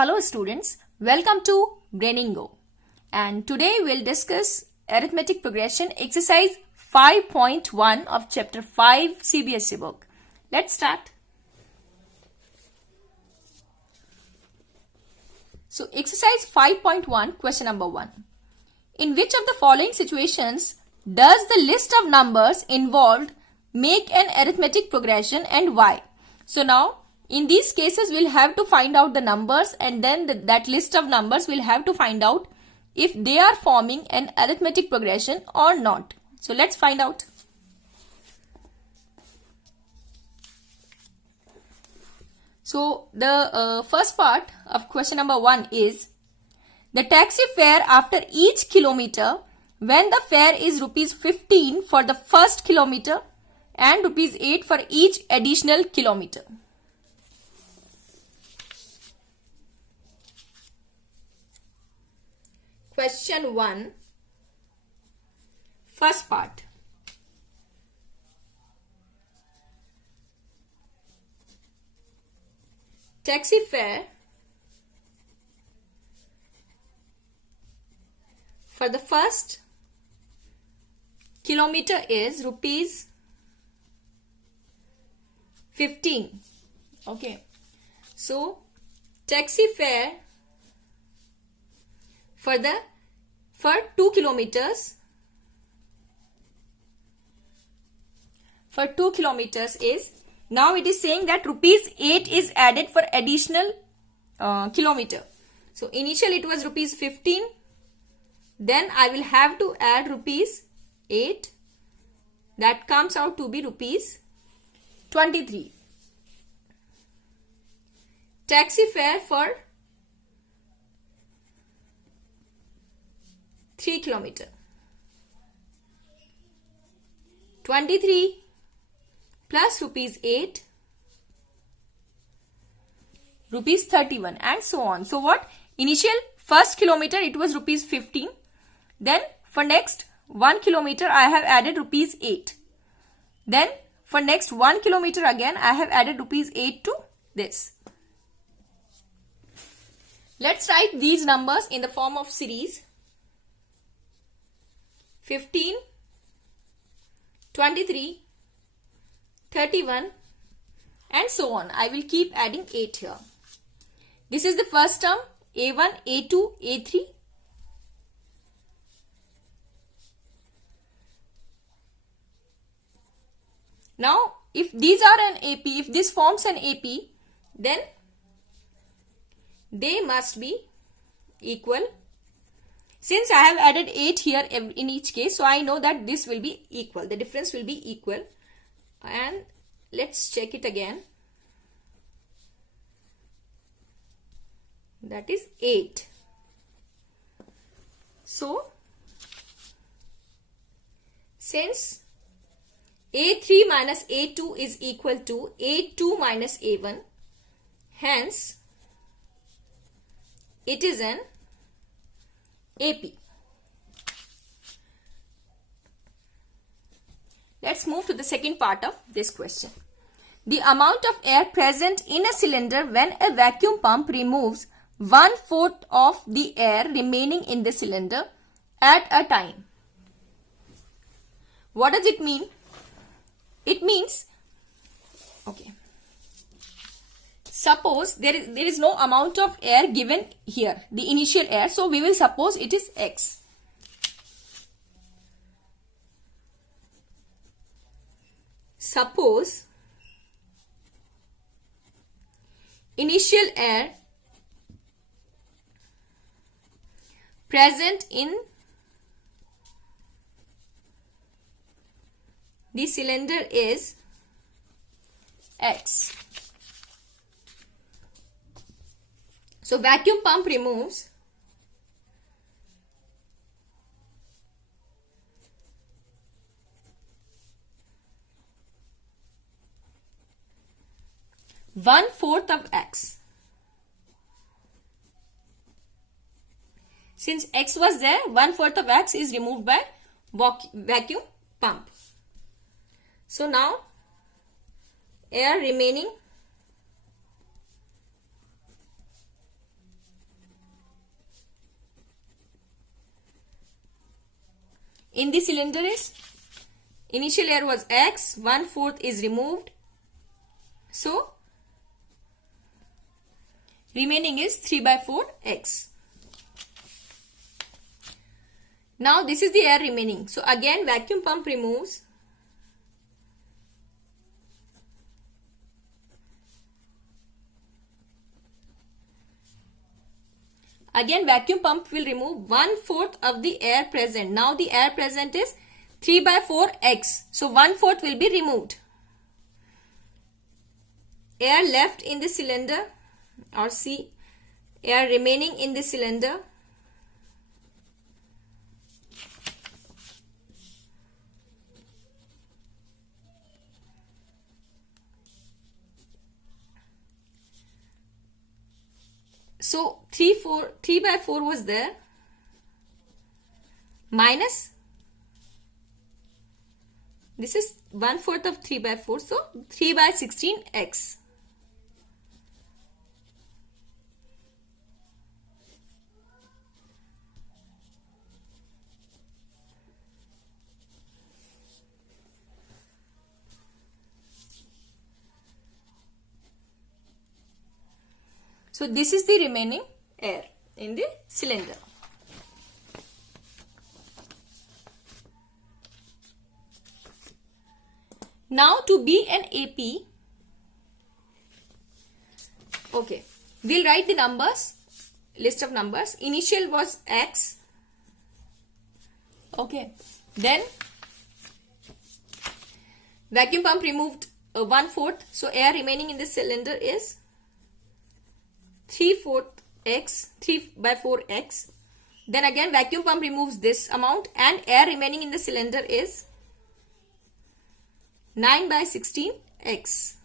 Hello students, welcome to Brainingo, and today we'll discuss arithmetic progression exercise 5.1 of chapter 5 CBSE book. Let's start. So exercise 5.1 question number 1. In which of the following situations does the list of numbers involved make an arithmetic progression and why? So now in these cases, we'll have to find out the numbers, and then that list of numbers will have to find out if they are forming an arithmetic progression or not. So let's find out. So the first part of question number 1 is the taxi fare after each kilometer when the fare is rupees 15 for the first kilometer and rupees 8 for each additional kilometer. Question 1, first part. Taxi fare for the first kilometer is rupees 15. Okay. So, taxi fare for 2 kilometers is, now it is saying that rupees 8 is added for additional kilometer. So initially it was rupees 15, then I will have to add rupees 8, that comes out to be rupees 23. Taxi fare for 3 kilometer. 23 plus rupees 8, rupees 31, and so on. So what? Initial first kilometer it was rupees 15. Then for next 1 kilometer I have added rupees 8. Then for next 1 kilometer again I have added rupees 8 to this. Let's write these numbers in the form of series. 15, 23, 31, and so on. I will keep adding 8 here. This is the first term, A1, A2, A3. Now, if these are an AP, if this forms an AP, then they must be equal. Since I have added 8 here in each case, so I know that this will be equal. The difference will be equal. And let's check it again. That is 8. So, since A3 minus A2 is equal to A2 minus A1, hence it is an AP. Let's move to the second part of this question. The amount of air present in a cylinder when a vacuum pump removes 1/4 of the air remaining in the cylinder at a time. What does it mean? It means, okay, suppose there is no amount of air given here, the initial air, so we will suppose it is X. Suppose initial air present in the cylinder is X. So vacuum pump removes 1/4 of X. Since X was there, 1/4 of X is removed by vacuum pump. So now air remaining in the cylinder is, initial air was x, 1/4 is removed. So, remaining is 3/4 x. Now, this is the air remaining. So, again vacuum pump removes. Again, vacuum pump will remove 1/4 of the air present. Now, the air present is 3/4 x. So, 1/4 will be removed. Air left in the cylinder, or C, air remaining in the cylinder. So, 3/4 was there, minus, this is 1/4 of 3/4, so 3/16 x. So, this is the remaining air in the cylinder. Now, to B and AP, okay, we'll write the numbers, list of numbers. Initial was x, okay, then vacuum pump removed 1/4, so air remaining in the cylinder is 3/4 x, 3/4 x. Then again vacuum pump removes this amount and air remaining in the cylinder is 9/16 x.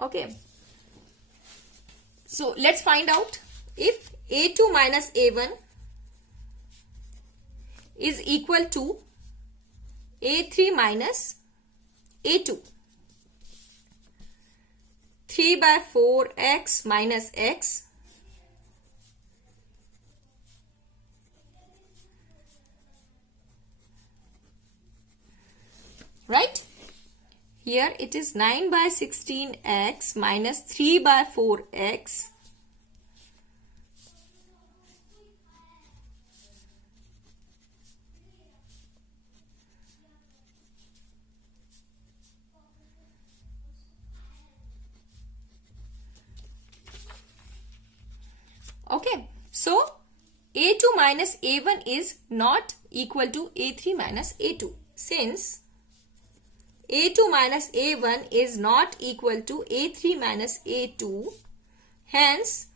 Okay. So let's find out if A2 minus A1 is equal to A3 minus A2. 3/4 x minus x right? Here it is 9/16 x minus 3/4 x okay. So, A2 minus A1 is not equal to A3 minus A2. Since A2 minus A1 is not equal to A3 minus A2, hence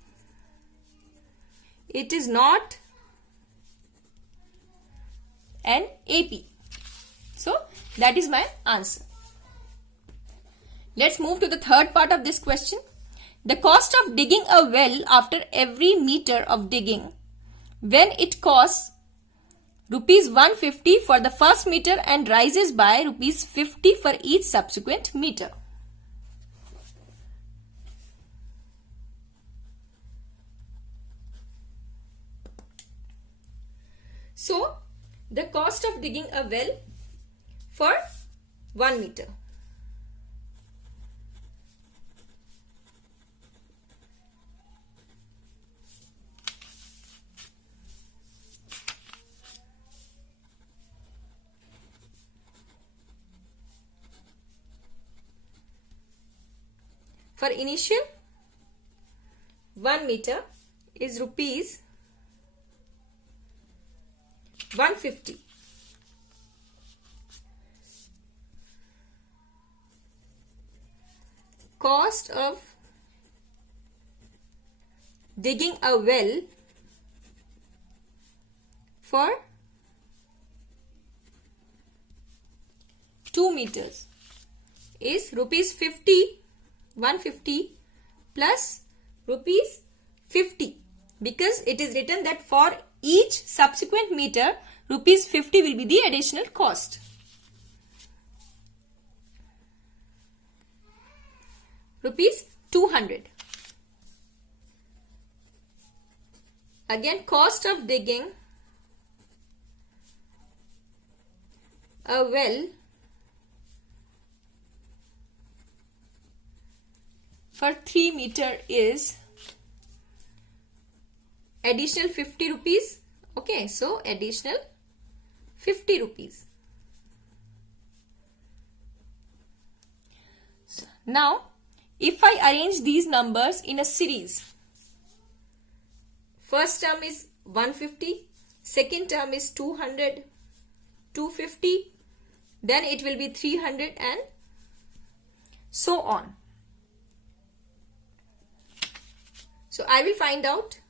it is not an AP. So, that is my answer. Let's move to the third part of this question. The cost of digging a well after every meter of digging, when it costs rupees 150 for the first meter and rises by rupees 50 for each subsequent meter. So, the cost of digging a well for 1 meter. For initial 1 meter is rupees 150. Cost of digging a well for 2 meters is rupees 50, 150 plus rupees 50, because it is written that for each subsequent meter rupees 50 will be the additional cost. Rupees 200. Again, cost of digging a well for 3 meter is additional 50 rupees. Okay, so additional 50 rupees. Now, if I arrange these numbers in a series, first term is 150, second term is 200, 250, then it will be 300 and so on. So I will find out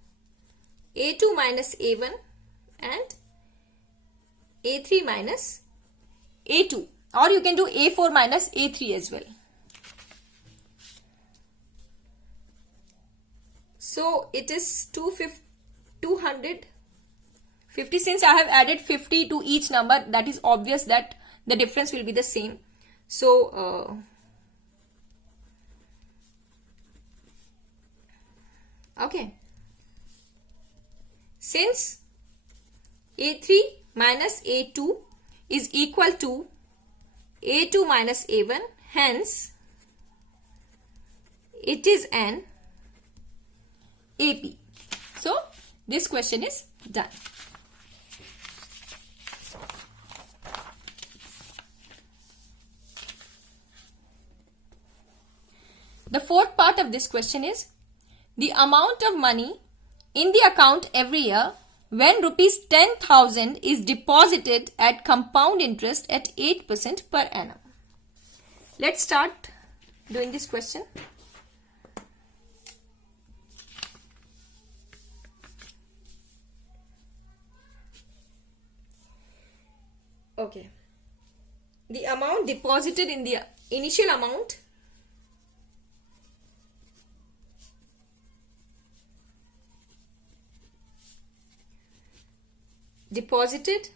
A2 minus A1 and A3 minus A2, or you can do A4 minus A3 as well. So it is 250. Since I have added 50 to each number, that is obvious that the difference will be the same. So okay, since A3 minus A2 is equal to A2 minus A1, hence it is an AP. So this question is done. The fourth part of this question is the amount of money in the account every year when rupees 10,000 is deposited at compound interest at 8% per annum. Let's start doing this question. Okay. The amount deposited in the initial amount deposited,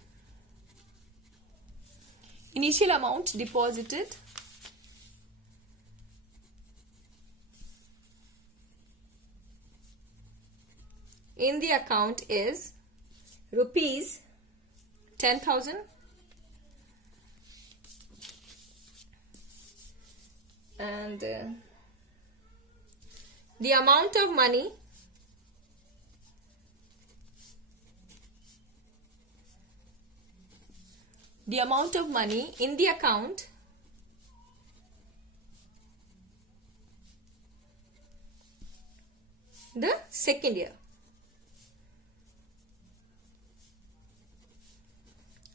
initial amount deposited in the account is rupees 10,000. And the amount of money in the account the second year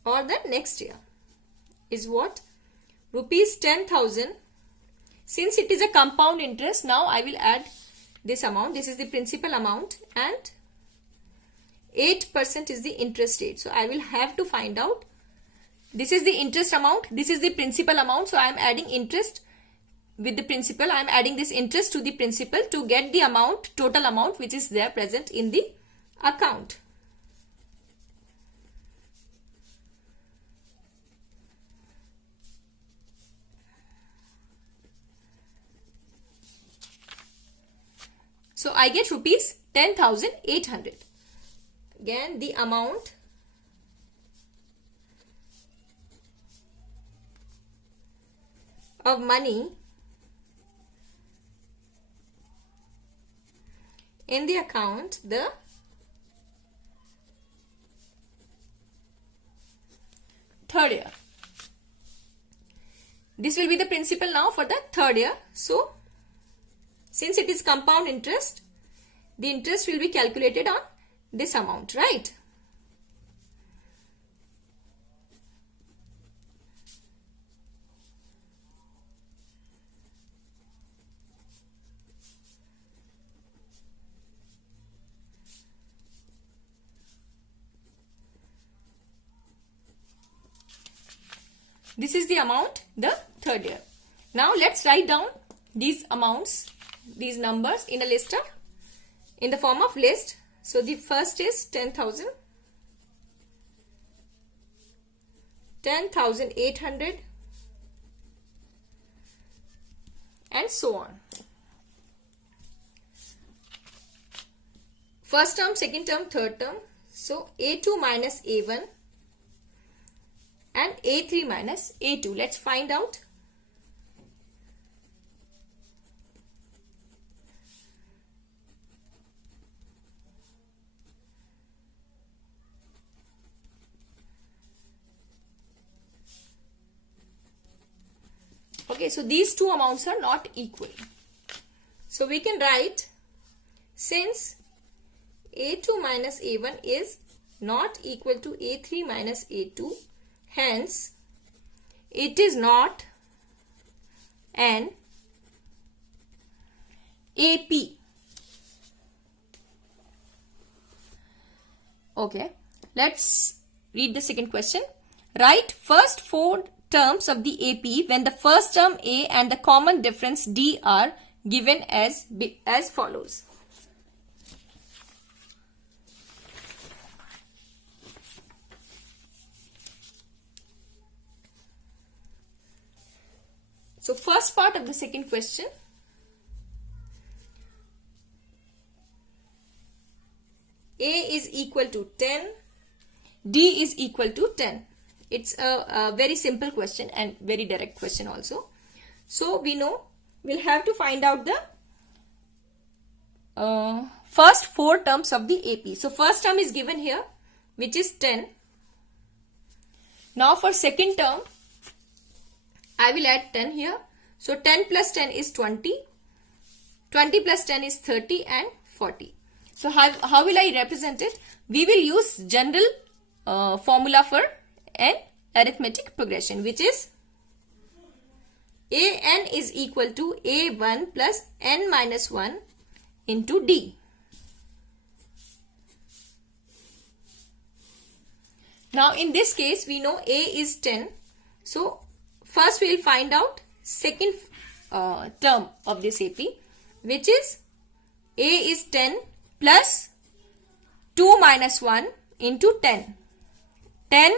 or the next year is what? Rupees 10,000. Since it is a compound interest, now I will add this amount. This is the principal amount and 8% is the interest rate. So I will have to find out, this is the interest amount, this is the principal amount. So I am adding interest with the principal. I am adding this interest to the principal to get the amount, total amount which is there present in the account. So I get rupees 10,800. Again, the amount of money in the account the third year. This will be the principal now for the third year. So since it is compound interest, the interest will be calculated on this amount, right? This is the amount, the third year. Now let's write down these amounts, these numbers in a list of, in the form of list. So the first is 10,000, 10,800 and so on. First term, second term, third term. So A2 minus A1 and A3 minus A2. Let's find out. Okay, so these two amounts are not equal. So we can write, since A2 minus A1 is not equal to A3 minus A2, hence it is not an AP. Okay, let's read the second question. Write first four terms of the AP when the first term A and the common difference D are given as follows. So first part of the second question. A is equal to 10, D is equal to 10. It's a very simple question and very direct question also. So we know we'll have to find out the first four terms of the AP. So first term is given here, which is 10. Now for second term, I will add 10 here. So 10 plus 10 is 20. 20 plus 10 is 30 and 40. So how will I represent it? We will use general formula for an arithmetic progression, which is AN is equal to A1 plus N minus 1 into D. Now in this case, we know A is 10. So first we will find out second term of this AP, which is A is 10 plus 2 minus 1 into 10. 10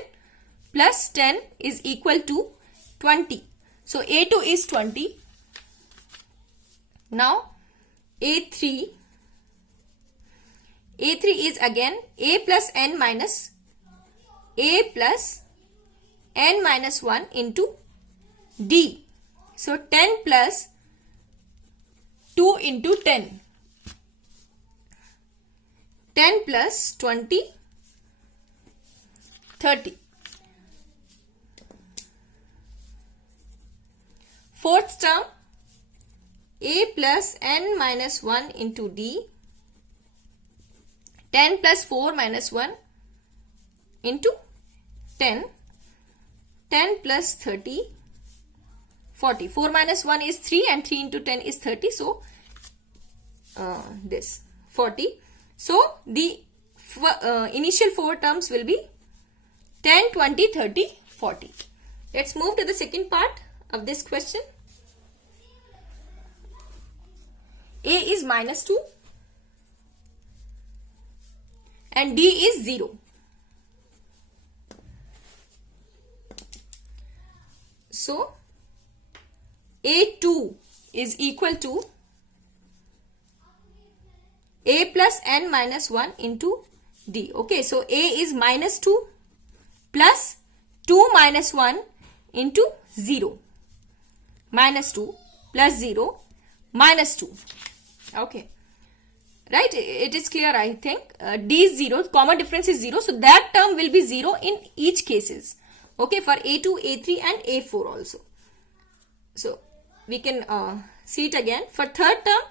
plus 10 is equal to 20. So A2 is 20. Now A3 is again A plus N minus one into D. So 10 plus 2 into 10. 10 plus 20, 30. Fourth term, A plus N minus 1 into D. 10 plus 4 minus 1 into 10. 10 plus 30, 40. 4 minus 1 is 3 and 3 into 10 is 30. So, this 40. So, the initial four terms will be 10, 20, 30, 40. Let's move to the second part of this question. A is minus 2 and D is 0. So, A2 is equal to A plus N minus 1 into D. Okay, so A is minus 2 plus 2 minus 1 into 0. Minus 2 plus 0 minus 2. Okay. Right, it is clear, I think. D is 0, common difference is 0. So that term will be 0 in each cases. Okay, for A2, A3 and A4 also. So we can see it again. For third term,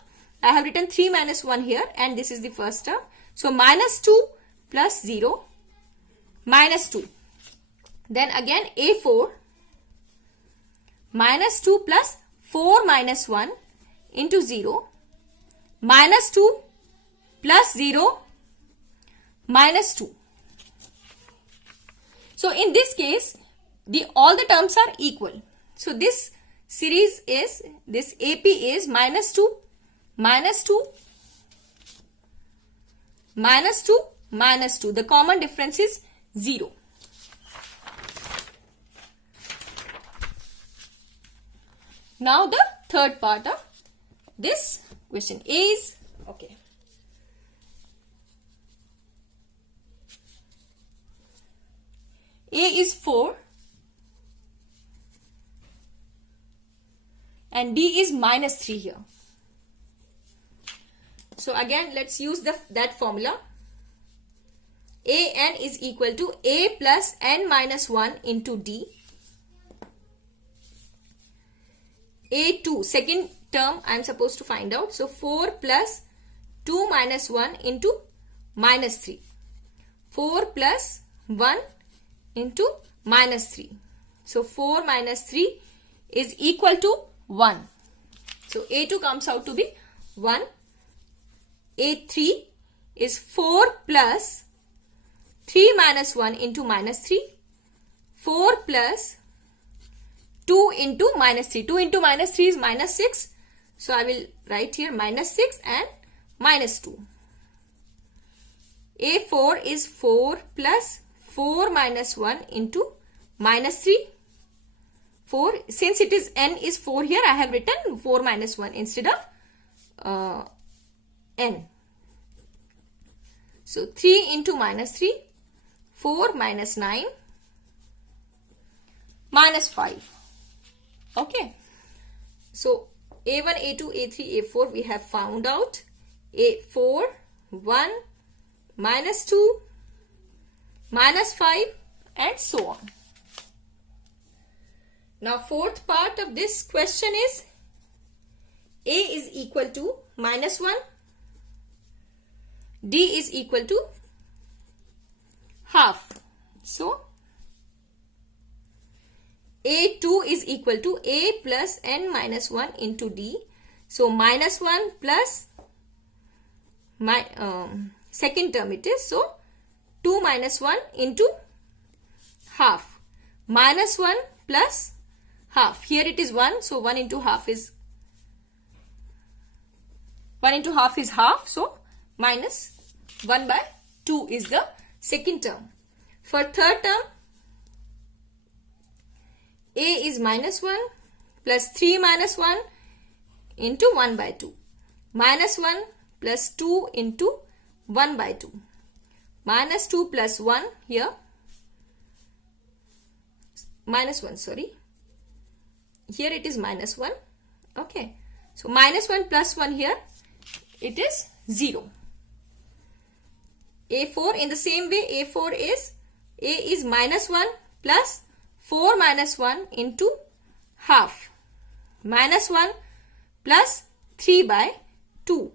I have written 3 minus 1 here and this is the first term. So minus 2 plus 0 minus 2. Then again A4 minus 2 plus 4 minus 1 into 0 minus 2 plus 0 minus 2. So in this case, all the terms are equal. So this series is, this AP is minus 2, minus 2, minus 2, minus 2. The common difference is 0. Now the third part of this question is, okay. A is 4 and D is minus 3 here. So again, let's use that formula. AN is equal to A plus N minus 1 into D. A2, second term I am supposed to find out. So 4 plus 2 minus 1 into minus 3. 4 plus 1 into minus 3. So 4 minus 3 is equal to 1. So A2 comes out to be 1. A3 is 4 plus 3 minus 1 into minus 3. 4 plus 2 into minus 3. 2 into minus 3 is minus 6. So I will write here minus 6 and minus 2. A4 is 4 plus 4 minus 1 into minus 3. 4, since it is n is 4 here, I have written 4 minus 1 instead of n. So 3 into minus 3, 4 minus 9, minus 5. Okay. So A1, A2, A3, A4 we have found out. A4, 1, minus 2, minus 5 and so on. Now fourth part of this question is A is equal to minus 1, D is equal to half. So A2 is equal to A plus N minus 1 into D. So minus 1 plus my second term it is. So 2 minus 1 into half. Minus 1 plus half. Here it is 1. So 1 into half is half. So minus 1 by 2 is the second term. For third term, A is minus 1 plus 3 minus 1 into 1 by 2. Minus 1 plus 2 into 1 by 2. Minus 2 plus 1 here. Minus 1, sorry. Here it is minus 1. Okay. So minus 1 plus 1 here. It is 0. A4 in the same way, A4 is, A is minus 1 plus 4 minus 1 into half. Minus 1 plus 3 by 2.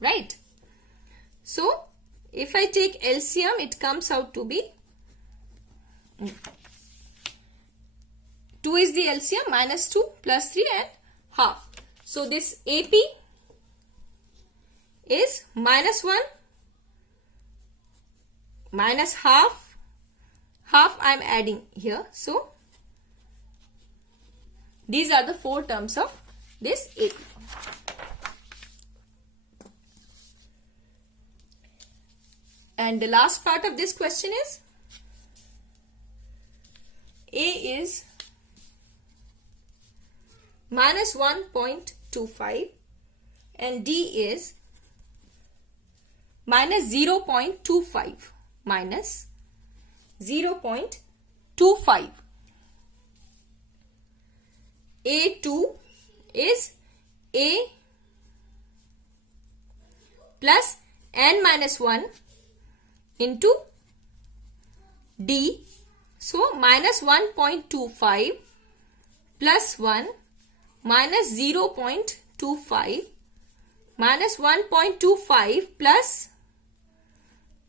Right. So, if I take LCM, it comes out to be 2 is the LCM, minus 2 plus 3 and half. So, this AP is minus 1 minus half. Half I am adding here. So, these are the four terms of this AP. And the last part of this question is A is minus 1.25 and D is minus 0.25 minus 0.25. A2 is A plus N minus 1 into D. So, minus 1.25 plus 1 minus 0.25 minus 1.25 plus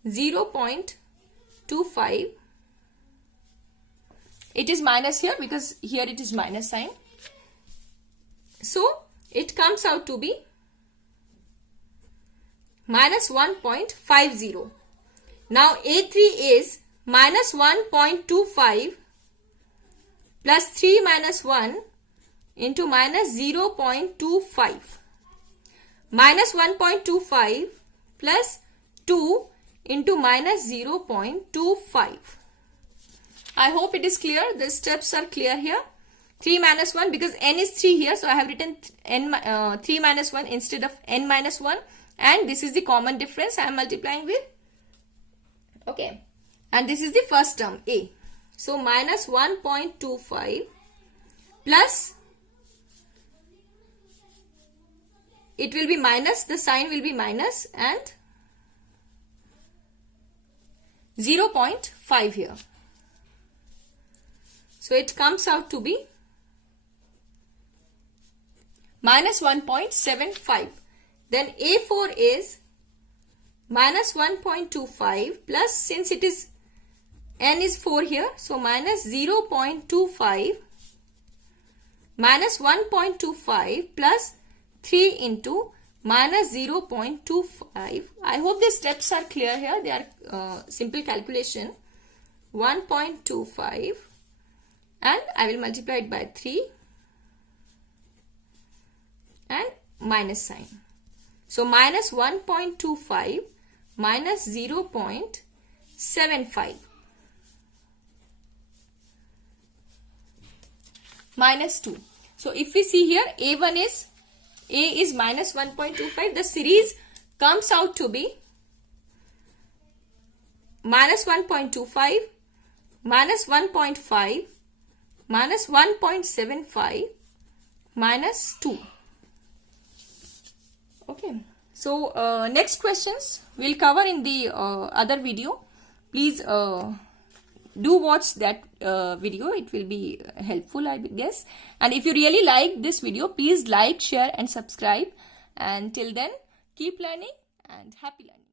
0.25. It is minus here because here it is minus sign. So, it comes out to be minus 1.50. Now, A3 is minus 1.25 plus 3 minus 1 into minus 0.25. Minus 1.25 plus 2 into minus 0.25. I hope it is clear. The steps are clear here. 3 minus 1 because n is 3 here. So, I have written 3 minus 1 instead of n minus 1. And this is the common difference I am multiplying with. Okay. And this is the first term A. So, minus 1.25 plus it will be minus, the sign will be minus, and 0.5 here. So it comes out to be minus 1.75. Then A4 is minus 1.25 plus, since it is n is 4 here, so minus 0.25 minus 1.25 plus 3 into minus 0.25. I hope the steps are clear here. They are simple calculation. 1.25 and I will multiply it by 3 and minus sign. So minus 1.25 minus 0.75 minus 2. So if we see here, A is minus 1.25. The series comes out to be minus 1.25 minus 1.5 minus 1.75 minus 2. Okay. So next questions we'll cover in the other video. Please do watch that video. It will be helpful, I guess. And if you really like this video, please like, share and subscribe. And till then, keep learning and happy learning.